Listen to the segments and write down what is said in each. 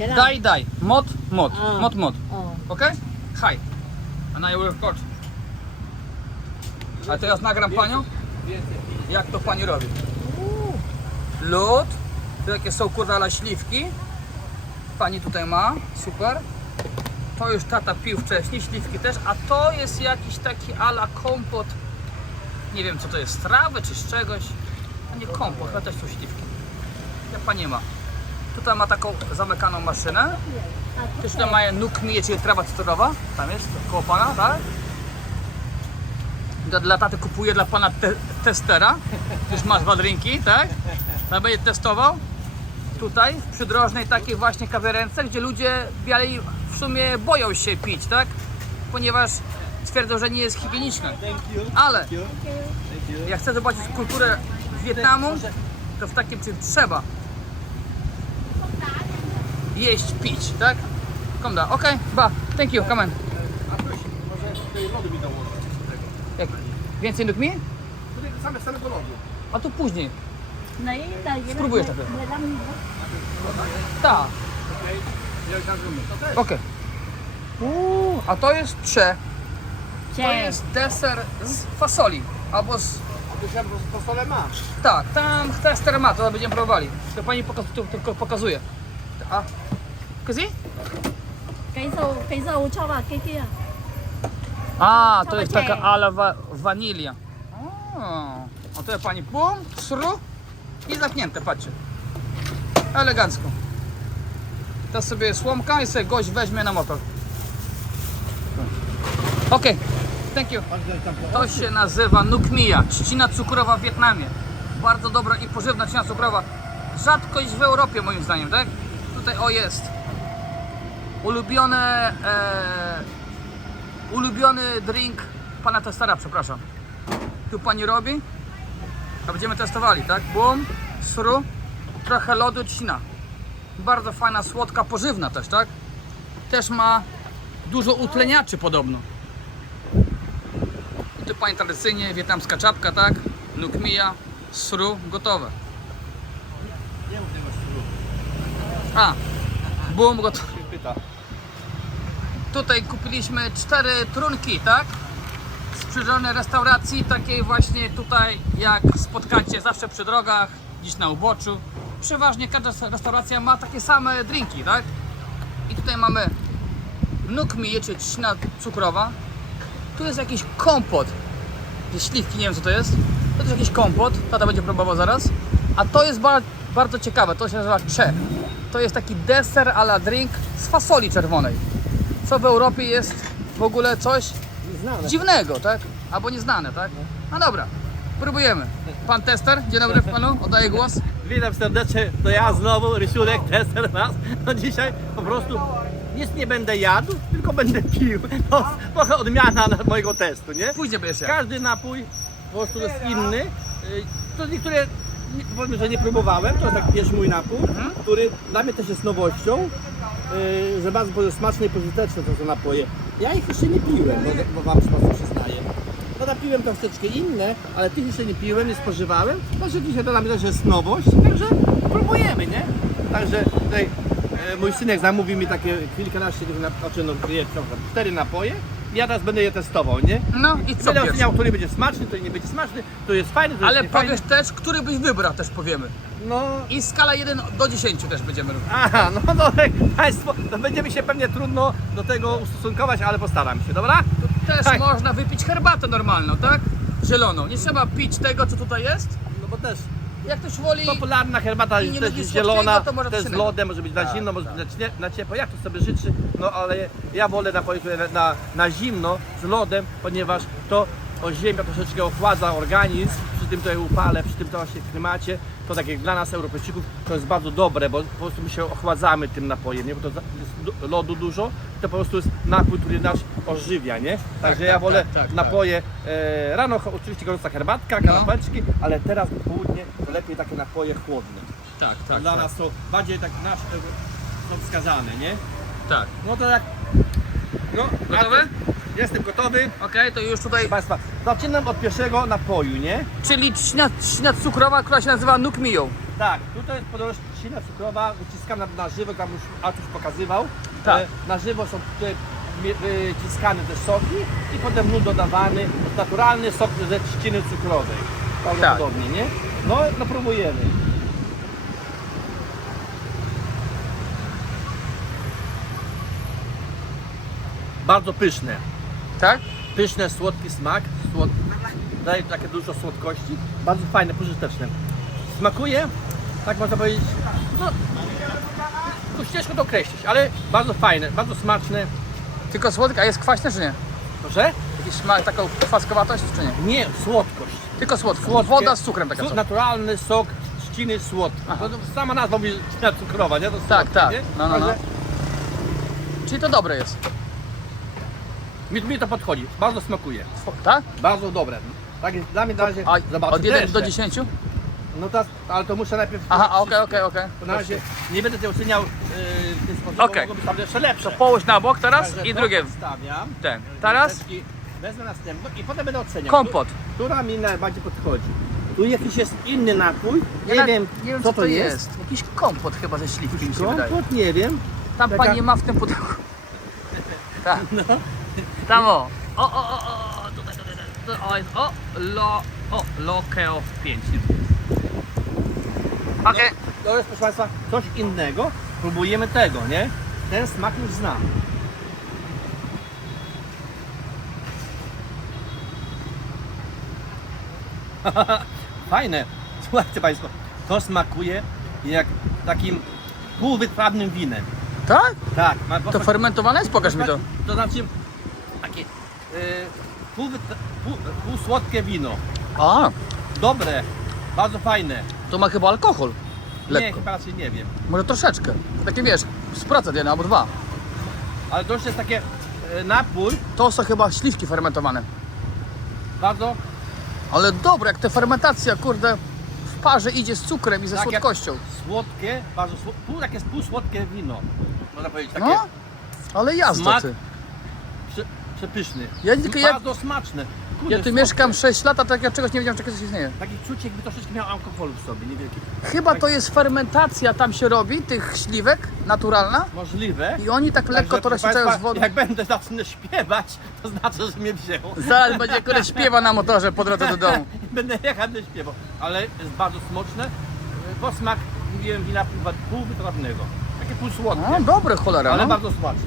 Kailan? Daj, daj. Mod, mod. Ah. Mod, mod. Oh. Ok? Hi. And I will record. A teraz nagram panią, jak to pani robi. Lód. Tu jakie są kurde śliwki. Pani tutaj ma. Super. To już tata pił wcześniej, śliwki też. A to jest jakiś taki ala kompot. Nie wiem co to jest, z trawy czy z czegoś. A nie kompot, ale też są śliwki. Ja pani ma. Tutaj ma taką zamykaną maszynę. Też tam mają nóg mije, czyli trawa cytorowa. Tam jest, koło pana, tak? Dla, dla taty kupuję dla pana te, testera. Już ma dwa drinki, tak? Pan będzie testował. Tutaj, w przydrożnej takiej właśnie kawiarence, gdzie ludzie biali w sumie boją się pić, tak? Ponieważ twierdzą, że nie jest higieniczne. Ale jak chcę zobaczyć kulturę Wietnamu, to w takim czym trzeba jeść, pić, tak? Komda, okej, ba, thank you, come on. A proszę, może tutaj lodu mi dołożyć. Jak, więcej nóg mi? Tutaj same, samego lodu. A to później. Vậy đó. Spróbuję tak. 15 minut. Tak, Okej? Jak zrobimy? To też. okej. Uuu, A to jest prze. To jest deser z fasoli. Albo z... Myślałem, że to solę ma. Tak, tam tester ma, to będziemy próbowali. To pani pokazuje. A, Cái dầu, cái dầu cho vào cái kia. A, to jest taka ala wa wanilia. O, to jest pani pum, sru i zamknięte, patrzcie. Elegancko. To sobie słomka i sobie gość weźmie na motor. Okej, thank you. To się nazywa nukmija, trzcina cukrowa w Wietnamie. Bardzo dobra i pożywna trzcina cukrowa. Rzadkość w Europie moim zdaniem, tak? Tutaj o jest. Ulubione e, ulubiony drink pana testera, przepraszam. Tu pani robi, a będziemy testowali, tak? Bum, sru, trochę lodu, trzcina. Bardzo fajna, słodka, pożywna też, tak? Też ma dużo utleniaczy podobno. I tu pani tradycyjnie, wietnamska czapka, tak? Nukmija, sru, gotowe. Nie mów tego szuru. A, bum, gotowe. Tutaj kupiliśmy cztery trunki, tak? Z przyrządnej restauracji, takiej właśnie tutaj, jak spotkacie zawsze przy drogach, gdzieś na uboczu. Przeważnie każda restauracja ma takie same drinki, tak? I tutaj mamy nukmi, czy trzcina cukrowa. Tu jest jakiś kompot. Śliwki, nie wiem co to jest. To jest jakiś kompot, tata będzie próbował zaraz. A to jest ba bardzo ciekawe, to się nazywa cze. To jest taki deser a la drink z fasoli czerwonej. Co w Europie jest w ogóle coś Znane. dziwnego, tak? Albo nieznane, tak? No dobra, próbujemy. Pan tester, dzień dobry panu, oddaję głos. Witam serdecznie, to ja znowu, Rysiurek, tester nas. No dzisiaj po prostu nic nie będę jadł, tylko będę pił. No, trochę odmiana na mojego testu, nie? Później będziesz ja. Każdy napój po prostu jest inny. Y, To niektóre, nie- powiem, że nie próbowałem, to jest taki pierwszy mój napój, który dla mnie też jest nowością, y, że bardzo smaczne i pożyteczne to są napoje. Ja ich jeszcze nie piłem, bo, bo wam mocno przyznaję. No napiłem troszeczkę inne, ale tych jeszcze nie piłem, nie spożywałem. Także dzisiaj mnie też jest nowość, także próbujemy, nie? Także tutaj e, mój synek zamówił mi takie kilkanaście, tych nap- znaczy cztery napoje. Ja teraz będę je testował, nie? No i co Będę oceniał, który będzie smaczny, który nie będzie smaczny, to jest fajny, to Ale jest niefajny. powiesz też, który byś wybrał, też powiemy. No, I skala 1 do 10 też będziemy robić. aha, no, no Państwo, no będziemy się pewnie trudno do tego ustosunkować, ale postaram się, dobra? Też Tak. można wypić herbatę normalną, tak? Zieloną. Nie trzeba pić tego, co tutaj jest. No bo też Jak ktoś woli, popularna herbata I nie jest też lubi jest słodkiego, zielona, to może też z lodem, może być na zimno, może być na, na ciepło, jak to sobie życzy, no ale ja wolę napoje które na, na, na zimno z lodem, ponieważ to ziemia troszeczkę ochładza organizm, przy tym tutaj upale, przy tym to właśnie klimacie, to tak jak dla nas Europejczyków to jest bardzo dobre, bo po prostu my się ochładzamy tym napojem, nie? bo to jest du- lodu dużo, to po prostu jest napój, który nas ożywia, nie? Także ja tak, wolę tak, tak, napoje, e, rano oczywiście gorąca herbatka, No. kanapeczki, ale teraz po południe to lepiej takie napoje chłodne. Tak, tak, Dla tak. nas to bardziej tak nasz e, są wskazane, nie? tak. No to jak. No, Gotowy? Jestem gotowy. Okej, to już tutaj, Proszę Państwa, zaczynam od pierwszego napoju, nie? czyli trzcina, trzcina cukrowa, która się nazywa nukmiją. Tak, tutaj jest podobno trzcina cukrowa wyciskana na żywo, tam już Artuś pokazywał. Tak. E, Na żywo są tutaj mie- wyciskane te soki i potem lód dodawany, naturalny sok ze trzciny cukrowej. Prawdopodobnie, nie? No, no próbujemy. Bardzo pyszne. Tak? Pyszne, słodki smak. Słod... Daje takie dużo słodkości. Bardzo fajne, pożyteczne. Smakuje, tak można powiedzieć, no, no ciężko to określić, ale bardzo fajne, bardzo smaczne. Tylko słodka, a jest kwaśne czy nie? Proszę? Jakiś ma taką kwaskowatość czy nie? Nie, słodkość. Tylko słodka. Słodkie. Woda z cukrem taka Su- co? Naturalny sok trzciny słodki. Aha. To, to sama nazwa mówi trzcina cukrowa, nie? To Tak, słodkie, tak. Nie? No, no, no. Także Czyli to dobre jest. Mi, mi to podchodzi, bardzo smakuje. Tak? Bardzo dobre. Tak jest dla mnie na razie, A zobaczę. od 1 też do chcę. 10? No tak, ale to muszę najpierw... Aha, okej, okej, okej. To na razie nie będę tego oceniał yy, w ten sposób, Okej. mogą być tam jeszcze lepsze. Połóż na bok teraz Także i to drugie. Stawiam. Ten. Teraz Wezmę następną i potem będę oceniał. kompot. Tu- Która mi najbardziej podchodzi. Tu jakiś jest inny napój. Nie, Ja wiem, nie wiem co, to jest. Jakiś kompot chyba ze śliwki mi się wydaje. Kompot, nie wiem. Tam Taka- pani ma w tym pudełku. Tak. No. Tam o. O, o, o, o, tutaj, tutaj, tutaj. O, jest, o, lo, o, lokeo 5. Okej. To jest, proszę Państwa, coś innego. Próbujemy tego, nie? Ten smak już znam. Fajne. Słuchajcie Państwo, to smakuje jak takim półwytrawnym winem. Tak? Tak. Ma, To fermentowane jest? Pokaż mi to. To znaczy takie yy, półwytra- pół, półsłodkie wino. A, Dobre, bardzo fajne. to ma chyba alkohol. Nie, Lekko. chyba raczej nie wiem. Może troszeczkę. Takie wiesz, z procent jeden albo dwa. Ale to już jest takie e, napój To są chyba śliwki fermentowane. bardzo Ale dobre, jak ta fermentacja, kurde, w parze idzie z cukrem i ze Tak, jak- słodkością. słodkie, bardzo słod... pół, takie półsłodkie wino. Można powiedzieć, takie No, ale jazda Smak- ty. Prze, przepyszny. Ja tylko jak- Bardzo smaczne. Kurde, Ja tu mieszkam 6 lat, a tak ja czegoś nie wiedziałem, czego coś istnieje. Taki czucie jakby troszeczkę miał alkoholu w sobie, niewielki. Chyba to jest fermentacja, tam się robi, tych śliwek, naturalna. Możliwe. I oni tak lekko Także, to proszę z Państwa, wodą. Jak będę zacznę śpiewać, to znaczy, że mnie wzięło. Zaraz będzie kurde śpiewa na motorze po drodze do domu. Będę jechał, będę śpiewał. Ale jest bardzo smaczne. Bo smak, mówiłem, wina pół- półwytrawnego. Takie półsłodkie. No dobre cholera, ale no. bardzo smaczne.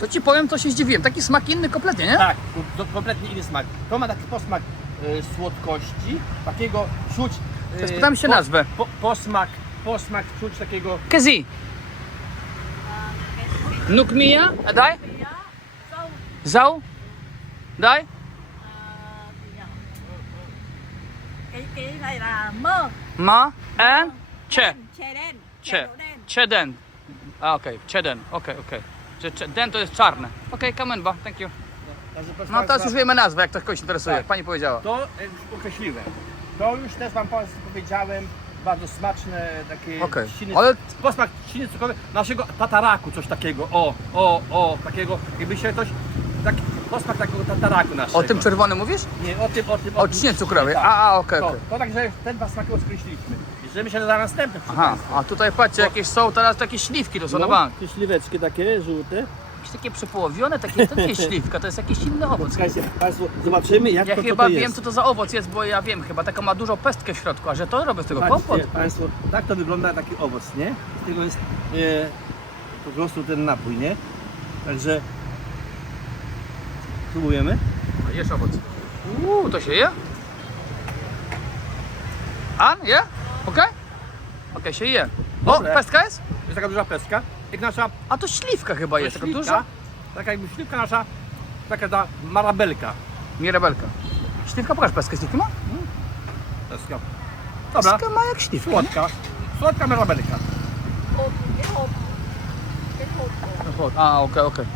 To ci powiem, co się zdziwiłem. Taki smak inny kompletnie, nie? Tak, to kompletnie inny smak. To ma taki posmak e, słodkości, takiego czuć. To spytam się nazwę. Po, posmak, posmak czuć takiego. Kezi. Nuk Mia, a daj? Zau? Daj? à, gì nhỉ? cái cái này là mơ Ma? En? Cze. chè đen Cze. chè đậu đen Czeden. A okej, czeden, okej, okej. Że cze- Den to jest czarne. Okej, kamenba, thank you. No teraz już wiemy nazwę, jak to kogoś interesuje. Tak. Pani powiedziała. To już określiłem. To już też Wam powiedziałem. Bardzo smaczne, takie Okej, trzciny- ale- posmak trzciny cukrowej, naszego tataraku, coś takiego, o, o, o, takiego, jakby się ktoś, taki posmak takiego tataraku naszego. O tym czerwonym mówisz? Nie, o tym, o tym, O tym trzcinie cukrowej. tak. A, a, okej, to, okej. to także ten dwa smaki odkreśliliśmy. Bierzemy się za następny. proszę Aha, a tutaj patrzcie, jakieś są teraz takie śliwki, to są na bank. te śliweczki takie żółte. Jakieś takie przepołowione, takie, to nie jest śliwka, to jest jakiś inny owoc. Słuchajcie, Państwo, zobaczymy jak Ja to, chyba to, to wiem, jest. co to za owoc jest, bo ja wiem, chyba taką ma dużą pestkę w środku, a że to robię z tego kompot. Patrzcie Państwo, tak to wygląda taki owoc, nie? Z tego jest e, po prostu ten napój, nie? Także próbujemy. A Jesz owoc. Uuu, to się je? An, je? Okej? Okej, się je. O, Dobre. pestka jest? Jest taka duża pestka, jak nasza A to śliwka chyba jest, taka śliwka, duża. Taka jakby śliwka nasza, taka ta marabelka. Mirabelka. Śliwka, pokaż peskę, śliwki ma? Pestka. Dobra, Pestka ma jak śliwka. nie? słodka. Słodka marabelka. A, okej, okej.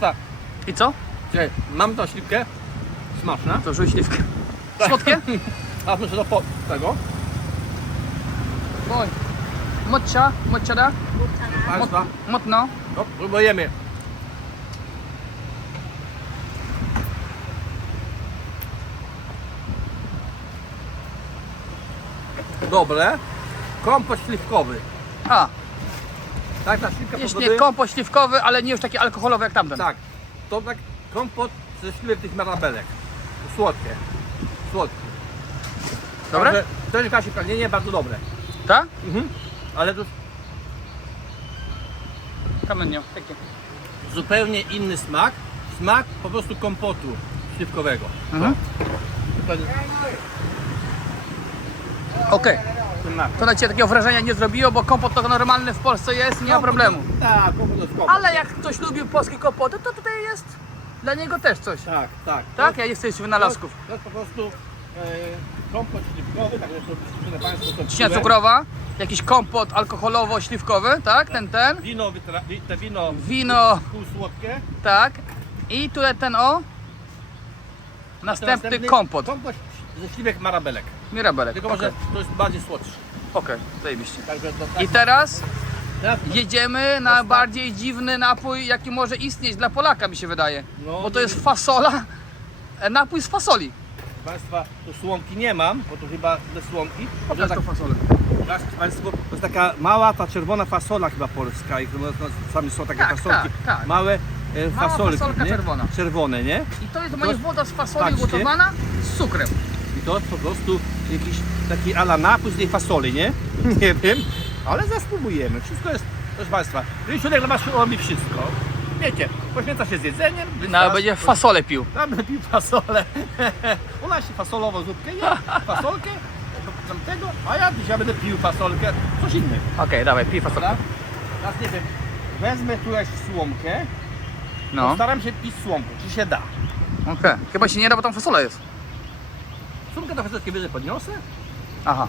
Tak, I co? Czekaj, mam tą śliwkę, smaczna. To żuj śliwkę. Słodkie? A muszę do po- tego. Oj. Moccia, mocciada, Państwa, motno. no, próbujemy. dobre. Kompot śliwkowy. A, Tak, ta śliwka jeśli powoduje... nie kompot śliwkowy, ale nie już taki alkoholowy jak tamten. Tak, to tak kompot ze śliwek tych marabelek. Słodkie. Słodkie. Dobre? Także To jest Kasi pragnienie, bardzo dobre. Tak? Mhm. Ale to Kamienio. Takie. zupełnie inny smak. Smak po prostu kompotu śliwkowego. Mhm. Okej. To na Ciebie takiego wrażenia nie zrobiło, bo kompot to normalny w Polsce jest, nie ma problemu. Tak, kompot jest kompot. Ale jak ktoś lubi polskie kompoty, to tutaj jest dla niego też coś. Tak, tak. Tak? Ja nie chcę jeść wynalazków. To jest po prostu kompot śliwkowy, także to proszę Państwa to Trzcina piłem. cukrowa, jakiś kompot alkoholowo-śliwkowy, tak? Ten, ten. Wino, wytra- wi- te wino Wino, półsłodkie. tak. I tutaj ten o. Następny kompot. Kompot ze śliwek marabelek. Mirabelek. Tylko Okej, może to jest bardziej słodszy. okay. zajebiście. Także to tak. I teraz teraz jedziemy na bardziej dziwny napój, jaki może istnieć dla Polaka, mi się wydaje. No, Bo to jest fasola, e, napój z fasoli. Państwa, tu słomki nie mam, bo to chyba bez słomki. Pokaż tak, tą fasolę. Zobaczcie Państwo, to jest taka mała ta czerwona fasola chyba polska i no, sami są takie Tak, fasolki. tak, tak. Małe e, Mała fasolki, fasolka nie? czerwona. Czerwone, nie? I to jest To moja woda z fasoli patrzcie. ugotowana z cukrem. I to jest po prostu jakiś taki ala napój z tej fasoli, nie? Nie wiem, ale zaraz spróbujemy. Wszystko jest, proszę Państwa, Rysiunek dla Was robi wszystko. Wiecie, poświęca się z jedzeniem. No, wystarczy- będzie fasolę pił. Tam pił fasolę. Ona się fasolową zupkę je, fasolkę, tamtego, a ja dzisiaj będę pił fasolkę, coś innego. Okej, dawaj, pij fasolę. Dobra? Teraz nie wiem, wezmę któraś słomkę, No, staram się pić słomką, czy się da. Chyba się nie da, bo tam fasola jest. Słomkę trochę troszeczkę wyżej podniosę. Aha.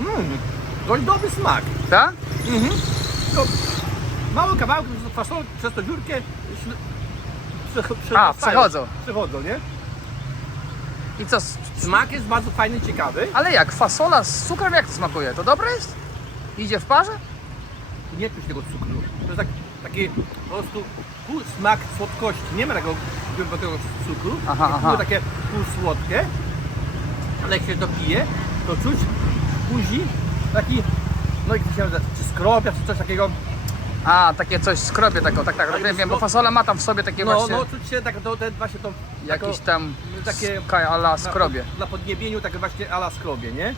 Mmm, dość dobry smak. Tak? Mhm. Tylko małe kawałki fasol przez tą dziurkę prze- prze- A, przechodzą. Przechodzą, nie? I co? s- Smak jest bardzo fajny, ciekawy. Ale jak? Fasola z cukrem jak to smakuje? To dobre jest? Idzie w parze? Nie czuć tego cukru. To jest tak, taki po prostu pół smak słodkości. Nie ma takiego głębokiego cukru. Aha, Jest aha. takie półsłodkie. Ale jak się to pije, to czuć później taki, no to się czy skropia, czy coś takiego. A, takie coś skropie taką, tak, tak, tak wiem, wiem, bo fasola ma tam w sobie takie No, właśnie no czuć się tak, to, te, właśnie to jakieś taką- tam takie- takie ala skrobie. Na, na podniebieniu takie właśnie ala skrobie, nie?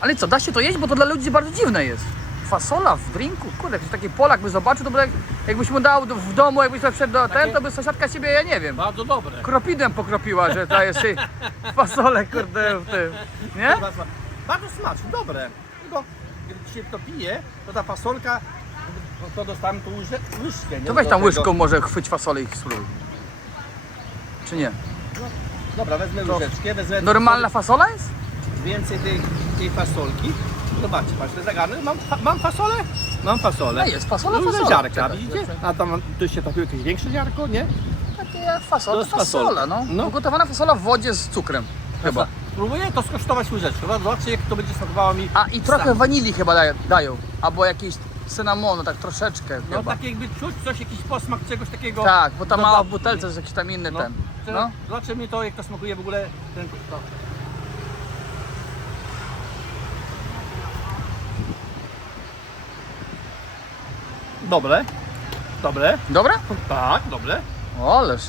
Ale co, da się to jeść? Bo to dla ludzi bardzo dziwne jest. Fasola w drinku? Kurde, jak taki Polak by zobaczył, to by jak, jakbyś mu dał w domu, jakbyś wszedł do ten, to by sąsiadka ciebie, ja nie wiem, Bardzo dobre. kropidem pokropiła, że to jest jej fasolę, kurde, w tym, nie? Bardzo, bardzo smaczne, dobre. Tylko kiedy się to pije, to ta fasolka, no to dostałem tu łyżę, łyżkę, nie? To weź Do tam tego. łyżką może chwyć fasolę i spróbuj. Czy nie? Dobra, wezmę łyżeczkę, wezmę Normalna fasola jest? więcej tej, tej fasolki. Zobaczcie, patrzcie, zagarnę. Mam, fa- mam fasolę? Mam fasolę. No jest, fasola, Duże fasola. ziarka, Czekaj, widzicie? czekaj. A tam tu się trafiło jakieś większe ziarko, nie? Takie jak fasola, To jest fasola, fasolka. no. No. Ugotowana fasola w wodzie z cukrem, chyba. Spróbuję to skosztować łyżeczką. Zobaczcie, jak to będzie smakowało mi. A i trochę wanilii chyba dają, dają. albo jakieś cynamonu, tak troszeczkę No chyba. tak jakby czuć coś, jakiś posmak czegoś takiego. Tak, bo ta mała w butelce jest jakiś tam inny No. ten. No. No. Zobaczcie mi to, jak to smakuje w ogóle ten. To. Dobre. Dobre. Dobre? Tak, dobre. O, ależ.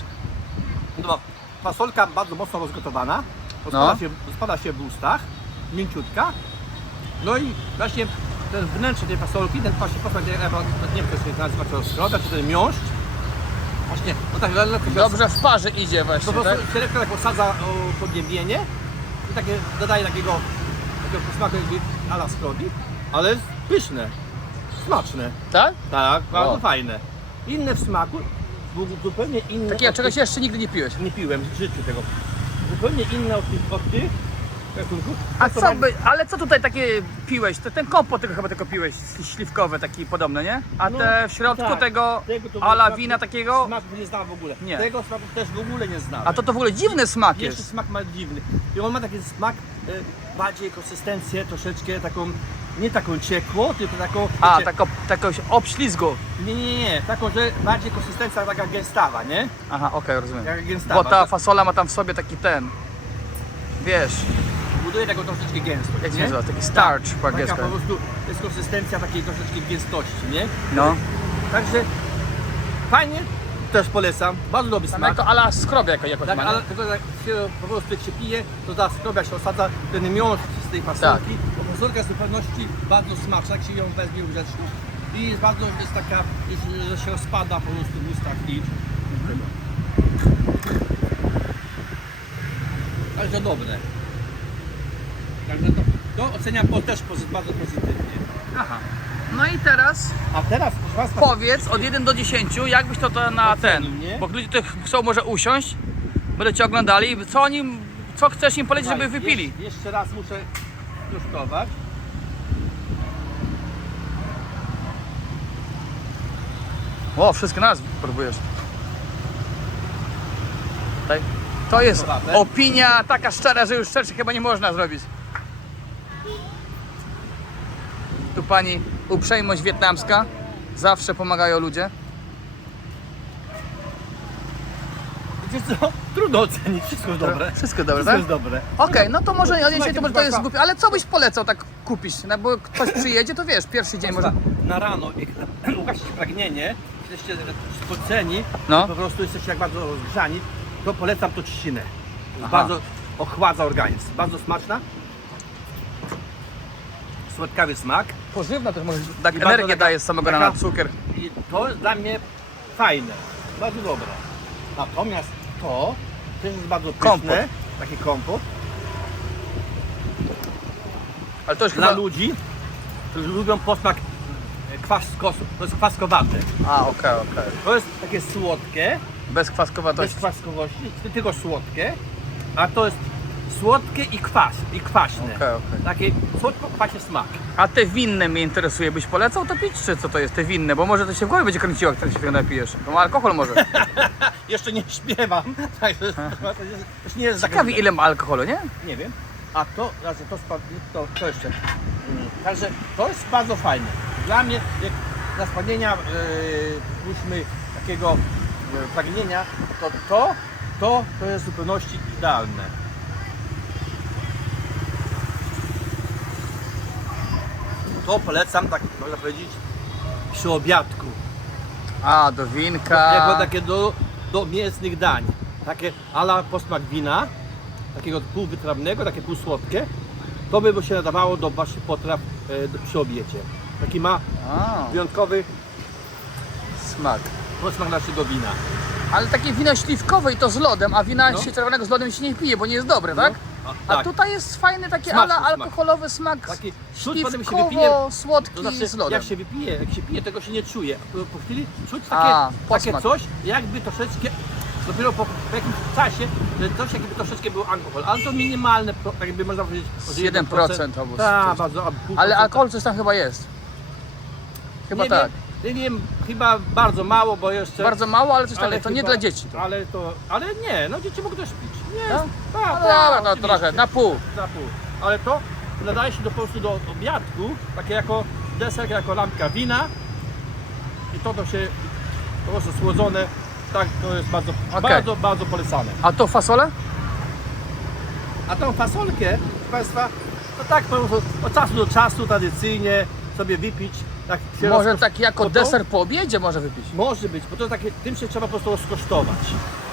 No, fasolka bardzo mocno rozgotowana. Rozpada, No. się, rozpada się w ustach. Mięciutka. No i właśnie ten wnętrze tej fasolki, ten właśnie posmak, nie wiem, to się nazywa, czy rozkrota, czy ten miąższ. Właśnie, no tak, le- lekko się Dobrze w parze idzie po właśnie, prostu tak? lekko tak osadza o, podniebienie i takie dodaje takiego, takiego posmaku jakby ala skrobi, ale jest pyszne, smaczne. Tak? Tak, bardzo O. fajne. Inne w smaku, zu- zupełnie inne. Takiego od czegoś tych- jeszcze nigdy nie piłeś. Nie piłem w życiu tego. Zupełnie inne od tych, od tych gatunków. A co by, ale co tutaj takie piłeś? To ten kompot tylko chyba tylko piłeś, śliwkowe taki podobne, nie? A No, te w środku tak. tego Tego to ala smaku- wina takiego, Smaku nie znałem w ogóle. Nie. Tego smaku też w ogóle nie znałem. a to to w ogóle dziwny smak Jeszcze jest. smak ma dziwny. I on ma taki smak, e, bardziej konsystencję, troszeczkę taką nie taką ciekłą, tylko taką... A, wiecie, tako, takoś obślizgu. Nie, nie, nie, taką, że bardziej konsystencja taka gęstawa, nie? Aha, okej, rozumiem. Jak gęstawa. Bo ta fasola ma tam w sobie taki ten, wiesz, buduje taką troszeczkę gęstość, jak się nie? nazywa, taki starch po Taka angielsku. po prostu jest konsystencja takiej troszeczkę gęstości, nie? No. Także fajnie, też polecam, bardzo dobry Tam smak. jako ala skrobia jako, jakoś Tak, ma, nie? ale tylko jak się po prostu jak się pije, to ta skrobia się osadza ten miąższ z tej fasolki. Jest w zupełności bardzo smaczna, jak się ją weźmie łyżeczką. I jest bardzo jest taka, że się rozpada po prostu w ustach i... Także dobre. Także to, to oceniam po, też bardzo pozytywnie. Aha. No i teraz A teraz proszę Państwa, powiedz od 1 do 10, jak byś to, to na Ocenił, ten, nie? bo ludzie tu chcą może usiąść, będą cię oglądali, co oni, co chcesz im polecić, żeby wypili? Jeszcze, jeszcze raz muszę prostować. O, wszystkie nas próbujesz. Tutaj. To jest opinia taka szczera, że już szerszej chyba nie można zrobić. Tu pani uprzejmość wietnamska. Zawsze pomagają ludzie. Wiecie co? Trudno ocenić, wszystko jest dobre. Wszystko dobre, Wszystko tak? jest dobre. Okej, no to może odniesienie to może to jest głupie, ale co byś polecał tak kupić? No bo ktoś przyjedzie, to wiesz, pierwszy dzień może. Na rano, jak ugasić pragnienie, jesteście spoceni, No. po prostu jesteście jak bardzo rozgrzani, to polecam to trzcinę. Bardzo ochładza organizm. Bardzo smaczna. Słodkawy smak. Pożywna też może tak bardzo energię taka- daje z samego taka- rana, cukier. I to jest dla mnie fajne. Bardzo dobre. Natomiast to też jest bardzo pyszne. Kompot. Taki kompot. Ale to już Dla chyba... ludzi, którzy lubią posmak e, kwas kosu. To jest kwaskowate. A, okej, okej. To jest takie słodkie, Bez bez kwaskowatości. kwaskowości, tylko słodkie, a to jest słodkie i kwas, i kwaśne. Okej, okej. Taki słodko-kwaśny smak. A te winne mnie interesuje, byś polecał to pić, czy co to jest, te winne? Bo może to się w głowie będzie kręciło, jak teraz się napijesz. Ma alkohol może. Jeszcze nie śpiewam, także już nie jest Ciekawi ile ma alkoholu, nie? Nie wiem. A to, raczej to, spa- to, to jeszcze. Mm, Także to jest bardzo fajne. Dla mnie, jak dla spanienia, yy, takiego yy, pragnienia, to to, to, to jest w zupełności idealne. To polecam, tak można powiedzieć, przy obiadku. A, do winka. Jako takie do, do mięsnych dań. Takie ala posmak wina, takiego półwytrawnego, takie półsłodkie. To by się nadawało do waszych potraw e, do- przy obiedzie. Taki ma A, wyjątkowy smak. posmak naszego wina. Ale takie wino śliwkowe i to z lodem, a wina No. czerwonego z lodem się nie pije, bo nie jest dobre, tak? A, A tak. tutaj jest fajny taki Smaczny ala smak. alkoholowy smak, Taki czuć potem się wypije. śliwkowo słodki To znaczy, z lodem. jak się wypije, jak się pije, tego się nie czuje. Po, po chwili czuć takie, A, takie posmak. coś, jakby troszeczkę, dopiero po, po jakimś czasie, że coś jakby troszeczkę był alkohol, ale to minimalne, pro- tak jakby można powiedzieć, Z 1% albo z Tak, bardzo. a pół Ale procenta. alkohol coś tam chyba jest. Chyba nie tak. Wiem, nie wiem, chyba bardzo mało, bo jeszcze. Bardzo mało, ale coś tam, ale to nie chyba- dla dzieci. To. Ale to, ale nie, no dzieci mogą też pić. Nie, Tak? tak, No tak, dobra, no oczywiście. trochę, na pół. Na pół. Ale to nadaje się do, po prostu do obiadku, takie jako deser, jako lampka wina. I to to się po prostu słodzone, tak to jest bardzo, Okej. bardzo, bardzo polecane. A to fasole? A tą fasolkę, proszę Państwa, to tak po prostu od czasu do czasu tradycyjnie sobie wypić. Tak się Może tak jako to- deser po obiedzie może wypić. Może być, bo to takie, tym się trzeba po prostu rozkosztować.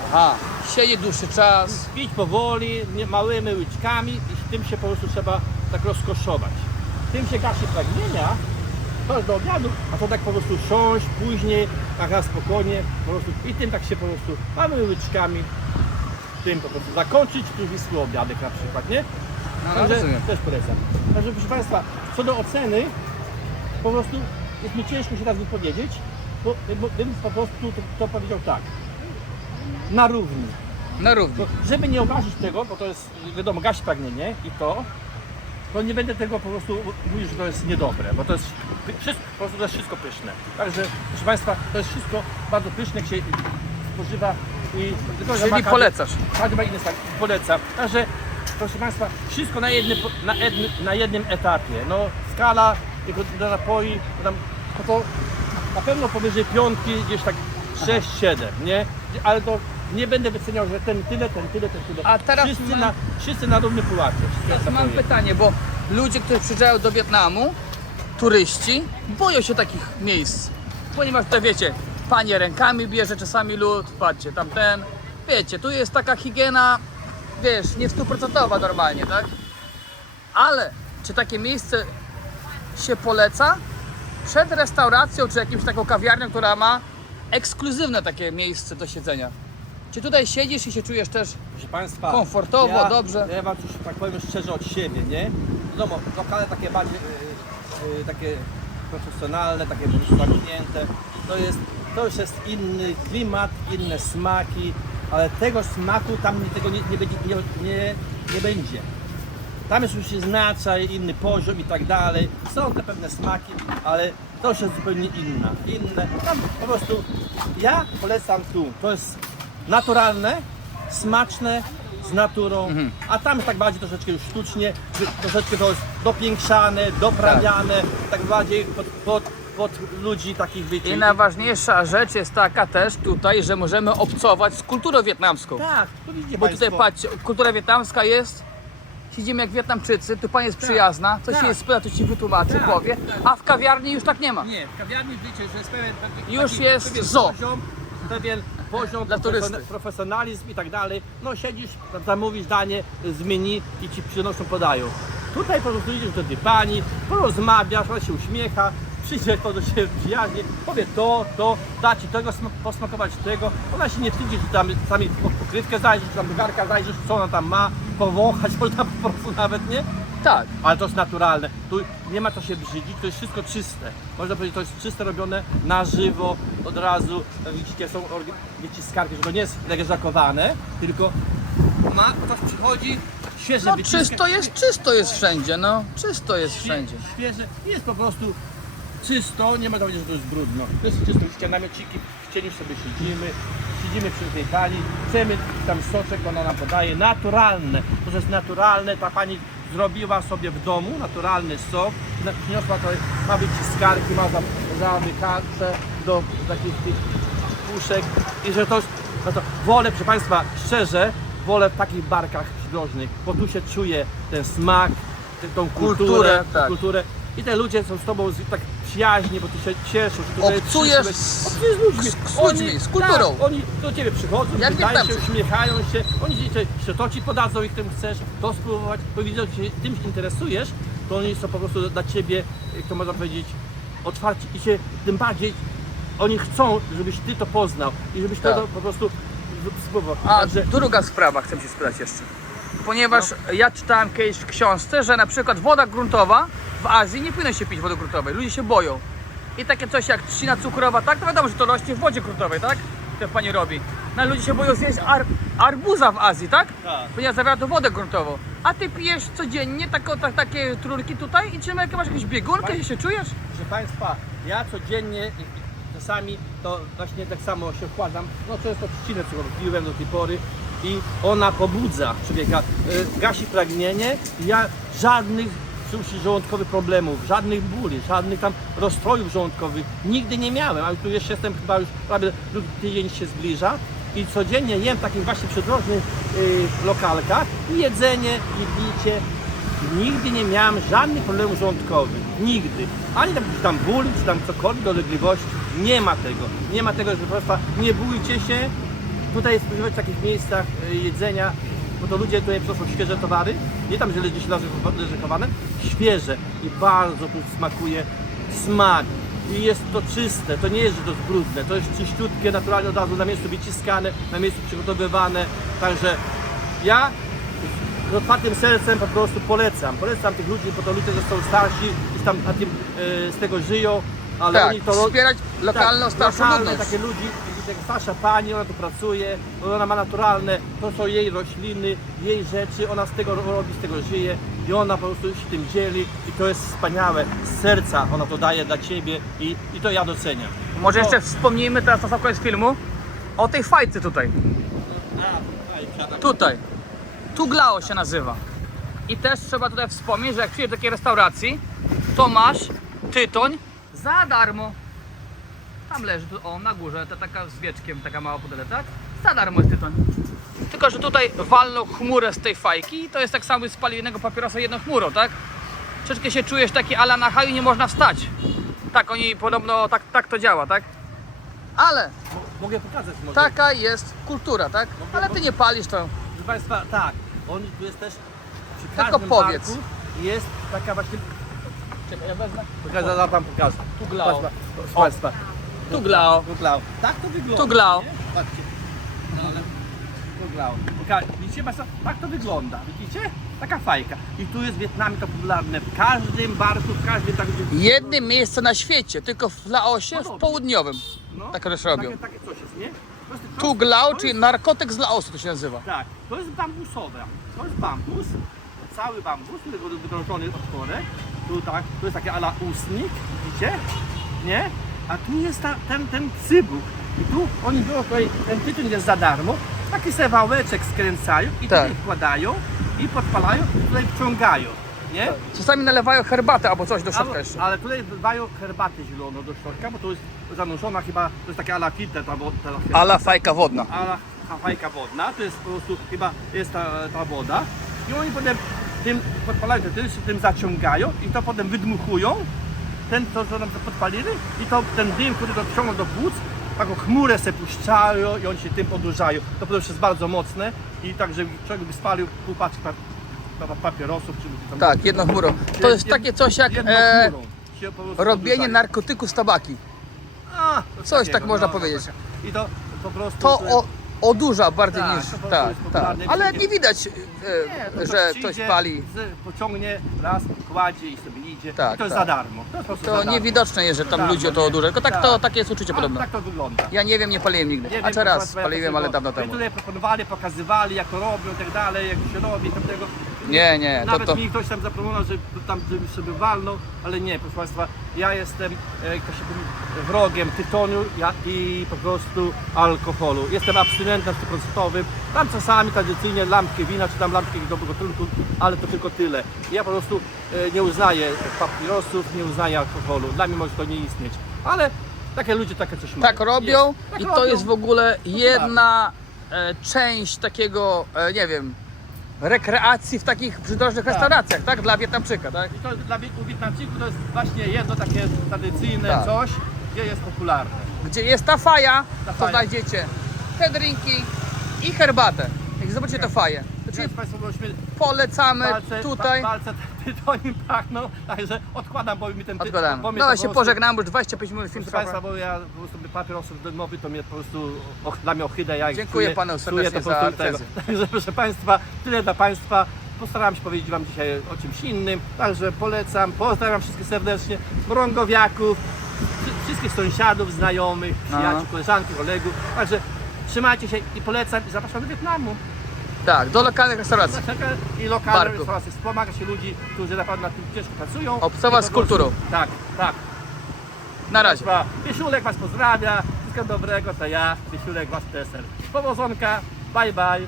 Aha. Sieje dłuższy czas. Pić powoli, nie- małymi łyczkami i tym się po prostu trzeba tak rozkoszować. Tym się gasi pragnienia, to jest do obiadu, a to tak po prostu siąść później, tak na spokojnie, po prostu i tym tak się po prostu małymi łyczkami tym po prostu zakończyć turisty obiadek na przykład, nie? No, Także rozumiem. też polecam. Także proszę Państwa, co do oceny, po prostu jest mi ciężko się teraz wypowiedzieć, bo, bo bym po prostu to, to powiedział tak. Na równi. Na równi. Bo żeby nie obrazić tego, bo to jest, wiadomo, gaś pragnienie i to, to nie będę tego po prostu mówił, że to jest niedobre, bo to jest wszystko, po prostu to jest wszystko pyszne. Także, proszę Państwa, to jest wszystko bardzo pyszne, jak się spożywa i tylko, Czyli ma polecasz. każdy ma inny smak, polecam. Także proszę Państwa, wszystko na jednym, na, jednym, na jednym etapie. No, skala tylko do napoi, tam, no to na pewno powyżej piątki, gdzieś tak 6-7, nie? Ale to nie będę wyceniał, że ten tyle, ten tyle, ten tyle. A teraz wszyscy, mam- na, wszyscy na równym pułapie. Teraz mam pytanie, bo ludzie, którzy przyjeżdżają do Wietnamu, turyści, boją się takich miejsc. Ponieważ to wiecie, panie rękami bierze czasami lód, patrzcie, tamten. Wiecie, tu jest taka higiena, wiesz, nie stuprocentowa normalnie, tak? Ale czy takie miejsce się poleca przed restauracją, czy jakimś taką kawiarnią, która ma ekskluzywne takie miejsce do siedzenia? Czy tutaj siedzisz i się czujesz też Proszę Państwa, Komfortowo, ja, dobrze. Ja Wam już tak powiem szczerze od siebie, nie? Wiadomo, lokale takie bardziej y, y, takie profesjonalne, takie zamknięte, to jest, to już jest inny klimat, inne smaki, ale tego smaku tam nie- tego nie, nie, będzie, nie, nie, nie będzie. Tam jest już inaczej, inny poziom i tak dalej. Są te pewne smaki, ale to już jest zupełnie inna. Inne. Tam po prostu ja polecam tu. To jest naturalne, smaczne, z naturą, a tam jest tak bardziej troszeczkę już sztucznie, troszeczkę to jest dopiększane, doprawiane, tak, bardziej pod, pod, pod ludzi takich wiecie. I najważniejsza rzecz jest taka też tutaj, że możemy obcować z kulturą wietnamską. Tak, to widzicie Bo państwo. tutaj patrzcie, kultura wietnamska jest, siedzimy jak Wietnamczycy, tu pani jest przyjazna, coś tak. się spyta, to ci wytłumaczy, Tak, powie, a w kawiarni już tak nie ma. Nie, w kawiarni wiecie, że jest pewien, pewien Już taki jest pewien poziom, pewien poziom, Dla turysty. profesjon- profesjonalizm i tak dalej. No siedzisz, tam- zamówisz danie z menu i ci przynoszą, podają. Tutaj po prostu idziesz do tej pani, porozmawiasz, ona się uśmiecha, przyjdzie to do siebie przyjaźnie, powie to, to, da ci tego, sma- posmakować tego. Ona się nie wstydzi, że tam sami po- pokrywkę zajrzysz, czy tam do garka zajrzysz, co ona tam ma, powąchać, można po prostu nawet, nie? Tak. Ale to jest naturalne. Tu nie ma co się brzydzić, to jest wszystko czyste. Można powiedzieć, to jest czyste robione na żywo, od razu. Widzicie, są orgi- wyciskarki, że to nie jest leżakowane, tylko ma, ktoś przychodzi, świeże No czysto jest, czysto jest wszędzie, no. Czysto jest wszędzie. Świeże, jest po prostu czysto, nie ma powiedzieć, że to jest brudno. To jest czysto, widzicie, namiociki, w cieniu sobie siedzimy, siedzimy przy tej pani, chcemy tam soczek, ona nam podaje, naturalne, to jest naturalne, ta pani zrobiła sobie w domu naturalny sok, na- przyniosła to, ma wyciskarki, ma za- zamykacze do takich tych puszek i że to, no to wolę, proszę Państwa, szczerze, wolę w takich barkach przydrożnych, bo tu się czuje ten smak, tę- tą kulturę, Kulturę, tak. kulturę i te ludzie są z Tobą tak przyjaźnie, bo Ty się cieszysz. tutaj Obcujesz przyszłeś. z- Obcujesz ludźmi. z- z ludźmi, z kulturą. Tak, oni do Ciebie przychodzą, Jak pytają się, uśmiechają się, oni ci, że to Ci podadzą ich tym chcesz, to spróbować, bo widzą, że się tym się interesujesz, to oni są po prostu dla Ciebie, jak to można powiedzieć, otwarci i się tym bardziej oni chcą, żebyś Ty to poznał i żebyś Tak. to po prostu spróbował. A Także druga sprawa, chcę Cię spytać jeszcze. Ponieważ ja czytałem kiedyś w książce, że na przykład woda gruntowa w Azji nie powinno się pić wody gruntowej. Ludzie się boją. I takie coś jak trzcina cukrowa, tak? To wiadomo, że to rośnie w wodzie gruntowej, tak? To pani robi. No ale ludzie się boją zjeść ar arbuza w Azji, tak? Tak. Ponieważ zawiera to wodę gruntową. A ty pijesz codziennie tak, takie trunki tutaj i czy masz jakąś biegunkę i się czujesz? Proszę Państwa, ja codziennie czasami to właśnie tak samo się wkładam, no często trzcinę cukrową piłem do tej pory i ona pobudza człowieka, y, gasi pragnienie ja żadnych sushi żołądkowych problemów, żadnych bóli, żadnych tam rozstrojów żołądkowych nigdy nie miałem, ale tu jeszcze jestem chyba już prawie drugi tydzień się zbliża i codziennie jem w takich właśnie przydrożnych y, lokalkach i jedzenie, i Nigdy nie miałem żadnych problemów żołądkowych. Nigdy. Ani tam, tam ból, czy tam cokolwiek, dolegliwości. Nie ma tego. Nie ma tego, że proszę Państwa, nie bójcie się. Tutaj spożywać w takich miejscach y, jedzenia, bo to ludzie tutaj przynoszą świeże towary. Nie tam, że gdzieś leżakowane. Świeże. I bardzo tu smakuje smak. I jest to czyste, to nie jest, że to jest brudne, to jest czyściutkie, naturalnie od razu na miejscu wyciskane, na miejscu przygotowywane. Także ja z otwartym sercem po prostu polecam. Polecam tych ludzi, bo to ludzie są starsi i tam na tym, e, z tego żyją, ale Tak, oni to wspierać lokalną, tak, starszą lokalne ludność. takie ludzi, jak starsza pani, ona tu pracuje, ona ma naturalne, to są jej rośliny, jej rzeczy, ona z tego ro- robi, z tego żyje i ona po prostu się tym dzieli i to jest wspaniałe. Z serca ona to daje dla ciebie i, i to ja doceniam. Może No. jeszcze wspomnijmy teraz na sam koniec filmu o tej fajce tutaj. Tutaj. Tuglao się nazywa. I też trzeba tutaj wspomnieć, że jak przyjedziesz do takiej restauracji, to masz tytoń za darmo. Tam leży, tu, o na górze, to taka z wieczkiem, taka mała pudelę, tak? Za darmo jest tytoń. Tylko, że tutaj walną chmurę z tej fajki i to jest tak samo z palionego papierosa jedną chmurą, tak? Troszeczkę się czujesz taki ala na haju, nie można wstać. Tak, oni podobno, tak, tak to działa, tak? Ale Mogę pokazać może. taka jest kultura, tak? Ale ty nie palisz to. Proszę Państwa, tak, on tu jest też przy Tylko każdym powiedz. parku jest taka właśnie, Czekaj, ja wezmę. pokażę, za tam pokażę. Tu. Proszę Proszę Państwa, Tu glao. tu glao. Tak to wygląda. Tu glao. nie? Patrzcie. No, ale tu glao. Poka- Widzicie Państwo, tak to wygląda, widzicie? Taka fajka. I tu jest w Wietnamie to popularne w każdym barku, w każdym tak. Jednym miejsce na świecie, tylko w Laosie, w Podobnie. południowym. No, tak też robią. Takie, takie coś jest, nie? To jest, to Tu jest- glao, to czyli jest- narkotyk z Laosu to się nazywa. Tak, to jest bambusowe. To jest bambus, cały bambus, który był wydrążony otworek. Tu tak, tu jest taki ala ustnik, widzicie? Nie? A tu jest ta, ten, ten cybuch. I tu oni było tutaj, ten tytuł jest za darmo. Taki se wałeczek skręcają i Tak. tutaj wkładają i podpalają i tutaj wciągają. Nie? Czasami nalewają herbatę albo coś do środka Ale, jeszcze. ale tutaj dają herbatę zieloną do środka, bo to jest zanurzona chyba, to jest taka ala filter, ta, ta Ala fajka wodna. ala fajka wodna, to jest po prostu chyba jest ta, ta woda i oni potem tym podpalają, tym, tym zaciągają i to potem wydmuchują, ten to co nam podpalili i to ten dym, który to ciągną do płuc, taką chmurę se puszczają i oni się tym podłużają. To potem jest bardzo mocne i tak, że człowiek by spalił pół paczki pa, pa, papierosów czy tam Tak, jedną chmurą. To jest takie coś jak jedną e, chmurą się po prostu robienie podłużają. narkotyku z tabaki. A, Coś tak można powiedzieć. I to po prostu To o, odurza bardziej Tak, niż... to po prostu Tak, jest tak. popularne. Ale nie widać, e, to że przyjdzie, ktoś pali. z- Pociągnie raz, kładzie i sobie idzie. Tak, I to jest tak. za darmo. To, jest po prostu za To darmo. niewidoczne jest, że tam Tak, ludzie no to nie. odurza. Tylko tak Tak. to, takie jest uczucie A, podobno. tak to wygląda. Ja nie wiem, nie paliłem nigdy. Nie A wiem, czy raz proszę, ja paliłem, ale dawno temu. tutaj proponowali, pokazywali jak to robią i tak dalej, jak się robi tego. Nie, nie, to Nawet to... mi ktoś tam zaproponował, że tam żebym sobie walnął, ale nie, proszę Państwa, ja jestem, e, to wrogiem tytoniu i po prostu alkoholu. Jestem abstynentem 100%. Tam czasami tradycyjnie lampkę wina, czy tam lampkę dobrego trunku, ale to tylko tyle. Ja po prostu e, nie uznaję papierosów, nie uznaję alkoholu. Dla mnie może to nie istnieć. Ale takie ludzie takie coś mają. Tak robią Jest. Tak i to robią. jest w ogóle jedna e, część takiego, nie wiem, rekreacji w takich przydrożnych restauracjach, tak? Dla Wietnamczyka, tak? I to dla Wietnamczyków to jest właśnie jedno takie tradycyjne Tak. coś, gdzie jest popularne. Gdzie jest ta faja, Ta to faja. znajdziecie te drinki i herbatę. Jak zobaczycie tę faję. Państwo myśmy polecamy palce, tutaj. pa, palce tytoniem pachną, także odkładam, bo mi ten ty- Odkładamy. bo to się pożegnamy, bo już 25 minut film Proszę trwa. Państwa, bo ja po prostu papierosów dymowy to mnie po prostu och, dla mnie ohydę. Ja Dziękuję czuję, panu serdecznie za tego. Także proszę Państwa, tyle dla Państwa. Postaram się powiedzieć Wam dzisiaj o czymś innym, także polecam, pozdrawiam wszystkich serdecznie, mrągowiaków, wszy- wszystkich sąsiadów, znajomych, przyjaciół, Aha. koleżanki, kolegów, także trzymajcie się i polecam i zapraszam do Wietnamu. Tak, do lokalnych restauracji. I lokalne Barku. restauracje, wspomaga się ludzi, którzy naprawdę na tym ciężko pracują. Obcować I z po prostu- kulturą. Tak, tak. Na razie. Piesiulek Was pozdrawia, wszystkiego dobrego, to ja, Piesiulek Was Teser. Powodzonka, bye bye.